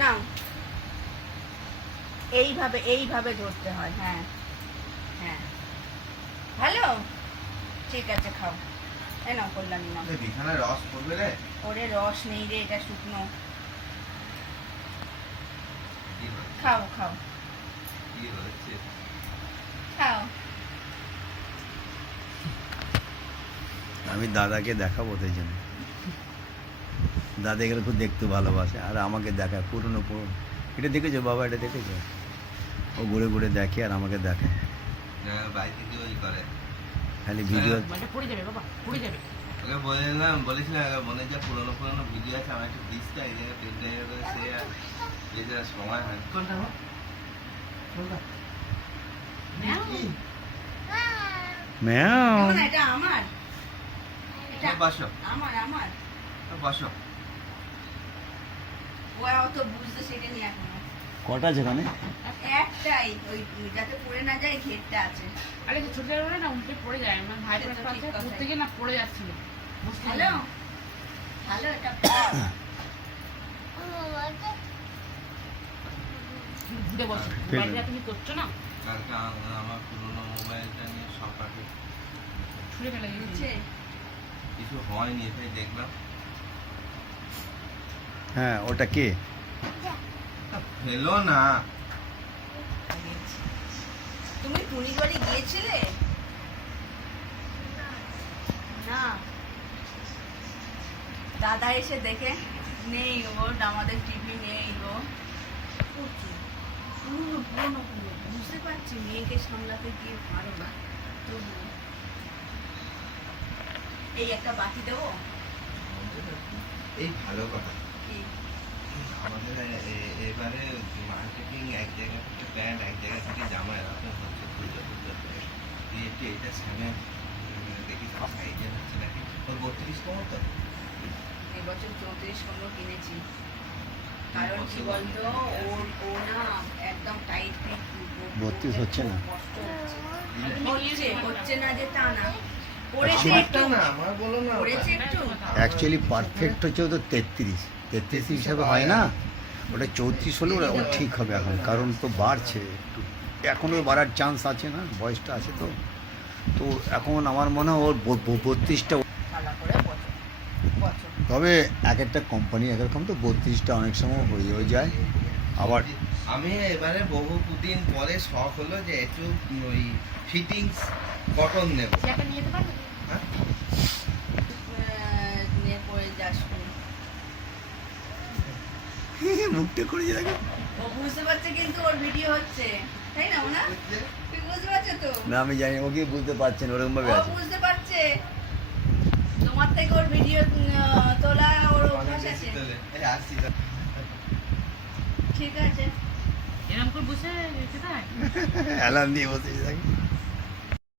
না, এইভাবে এইভাবে ধরতে হয়। হ্যাঁ হ্যাঁ, ভালো, ঠিক আছে, খাও। এই নাও কল্যাণী, নাও। বিছানায় রস পড়বে রে। ওরে রস নেই রে, এটা শুকনো। খাও খাও কি হচ্ছে? খাও। আমি দাদাকে দেখাবো তাই জন্য। দাদা এগুলো খুব দেখতে ভালোবাসে আর আমাকে দেখায় পুরনো পুরনো। এটা দেখেছো বাবা, এটা দেখেছো? ও ঘুরে ঘুরে দেখে আর আমাকে দেখায়। বাড়িতে কি ওই করে? খালি ভিডিও। মানে পড়ে যাবে বাবা, পড়ে যাবে। ওকে বলেছিলাম মনে যা পুরোনো পুরোনো ভিডিও আছে আমার একটু দিস, এই জায়গায় পেন ড্রাইভে করে সে আর যেটা সময় হয়। কোনটা গো? কোনটা? ম্যাও। এখন এটা আমার, এটা বসো আমার আমার। বসো। ও অত বুঝতে শেখেনি এখনো। কটা আছে এখানে? একটাই, ওই যাতে পড়ে না যায় ঘেরটা আছে। আরে ছোটবেলায় না উল্টে পড়ে যায়, আমার ভাই সে তো একটা ঠিক আছে কথাই। ঘুরতে গিয়ে না পড়ে যাচ্ছিল। ভালো ভালো, এটা ঘুরে বসে ঠিক আছে। মোবাইলটা তুমি করছো না, কালকে আমার পুরোনো মোবাইলটা নিয়ে সকালে ছুঁড়ে ফেলে বুঝছে? গেছে। কিছু হয়নি, তাই দেখলাম। হ্যাঁ, ওটা কে? ফেলো না। তুমি টুনিগড়ি গিয়েছিলে? না, দাদা এসে দেখে নেই গো, আমাদের টিভি নেই গো। পুরনো পুরনো পুরনো, বুঝতে পারছি মেয়েকে সামলাতে গিয়ে পারো না। তবুও। এই একটা বাকি দেবো। এই ভালো কথা। কি? আমাদের এবারে মার্কেটিং এক জায়গা থেকে প্যান্ট, এক জায়গা থেকে জামা এরকম হচ্ছে, খুঁজে খুঁজে দিয়ে একটু এটা সামনে দেখি সাইজে হচ্ছে নাকি। ওর 32 কম তো? এবছর 34 নম্বর কিনেছি। কারণ কি বলতো, ও না একদম টাইট ফিট। 32 হচ্ছে না? কষ্ট হচ্ছে, হচ্ছে না যে তা না। পড়েছে একটু, না আমার বলো না। পড়েছে একটু। অ্যাকচুয়ালি পারফেক্ট হচ্ছে ও তো 33 হিসাবে হয় না, ওটা 34 হলে ওটা ও ঠিক হবে এখন, কারণ তো বাড়ছে একটু, এখনও বাড়ার চান্স আছে না, বয়সটা আছে তো। তো এখন আমার মনে হয় ওর 32টা। ভালো করে বছর বছর। তবে এক একটা কোম্পানি এক রকম, তো 32টা অনেক সময় হয়ে যায়। আবার আমি এবারে বহু দিন পরে শখ হলো যে একটু ওই ফিটিংস কটন নেব। জ্যাকেট নিয়ে যেতে পারবে? হ্যাঁ? নিয়ে পড়ে যাস তুই। মুখটা করে দেখো। ও বুঝতে পারছে কিন্তু ওর ভিডিও হচ্ছে, তাই না ওনা? তুই বুঝতে পারছো তো? না আমি জানি, ও কি বুঝতে পারছেন ওরকম ভাবে ও আছে। বুঝতে পারছে, তোমার থেকে ওর ভিডিও তোলা ওর অভ্যাস আছে। এই আসছি। ঠিক আছে। এরকম করে বসে রেখে দেয়। অ্যালার্ম দিয়ে বসে থাকে।